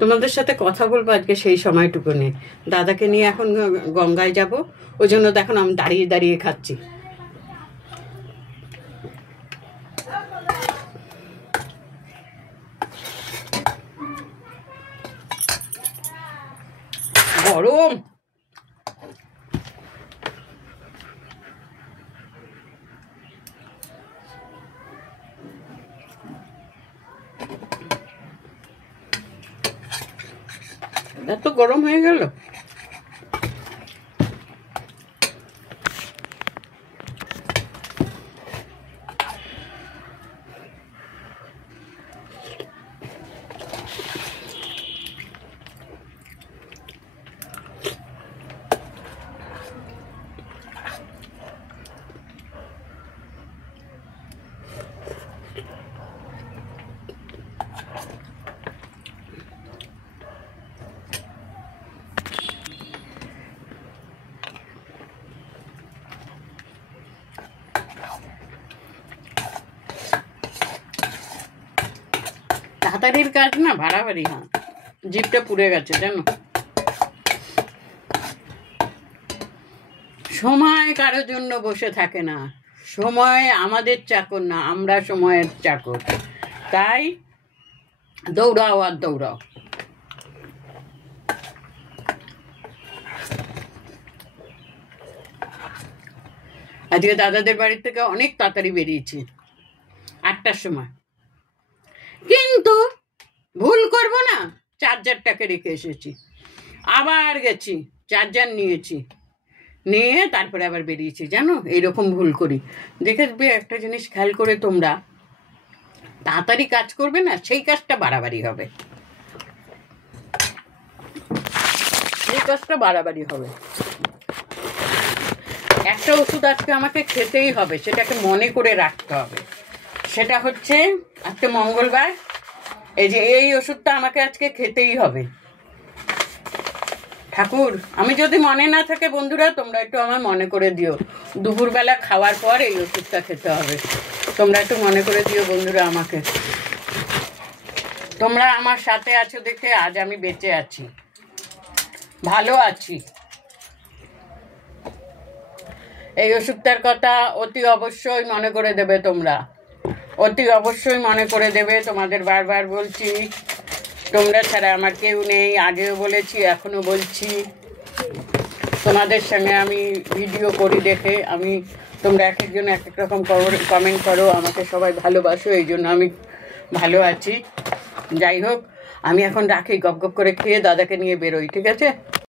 তোমাদের সাথে কথা বলবো আজকে সেই সময়টুকু নিয়ে। দাদাকে নিয়ে এখন গঙ্গায় যাব, ওই জন্য দেখুন আমি দাঁড়িয়ে দাঁড়িয়ে খাচ্ছি। গরম এত গরম হয়ে গেল। তাড়াতাড়ির কাজ না ভাড়াভাড়ি, হ্যাঁ জিভটা পুড়ে গেছে জানো। সময় কারোর জন্য বসে থাকে না, সময় আমাদের চাকর না, আমরা সময়ের চাকর। তাই দৌড়াও আর দৌড়াও। আজকে দাদাদের বাড়ি থেকে অনেক তাড়াতাড়ি বেরিয়েছি, 8টার সময়, কিন্তু ভুল করব না, চার্জারটাকে রেখে এসেছি। আবার গেছি, চার্জার নিয়েছি, নিয়ে তারপরে আবার বেরিয়েছি জানো। এইরকম ভুল করি। দেখবে একটা জিনিস খেয়াল করে তোমরা, তাড়াতাড়ি কাজ করবে না, সেই কাজটা বাড়াবাড়ি হবে, সেই কাজটা বাড়াবাড়ি হবে। একটা ওষুধ আজকে আমাকে খেতেই হবে, সেটাকে মনে করে রাখতে হবে। সেটা হচ্ছে আজকে মঙ্গলবার, এই যে এই ওষুধটা আমাকে আজকে খেতেই হবে। ঠাকুর, আমি যদি মনে না থাকে বন্ধুরা, তোমরা একটু আমার মনে করে দিও, দুপুরবেলা খাওয়ার পর এই ওষুধটা খেতে হবে। তোমরা একটু মনে করে দিও বন্ধুরা আমাকে। তোমরা আমার সাথে আছো দেখে আজ আমি বেঁচে আছি, ভালো আছি। এই ওষুধটার কথা অতি অবশ্যই মনে করে দেবে তোমরা, অতি অবশ্যই মনে করে দেবে। তোমাদের বারবার বলছি, তোমরা ছাড়া আমার কেউ নেই, আগেও বলেছি এখনও বলছি। তোমাদের সঙ্গে আমি ভিডিও করি দেখে আমি, তোমরা এক একজন এক এক রকম কমেন্ট করো, আমাকে সবাই ভালোবাসো, এই জন্য আমি ভালো আছি। যাই হোক, আমি এখন রাখি, গপ গপ করে খেয়ে দাদাকে নিয়ে বেরোই, ঠিক আছে?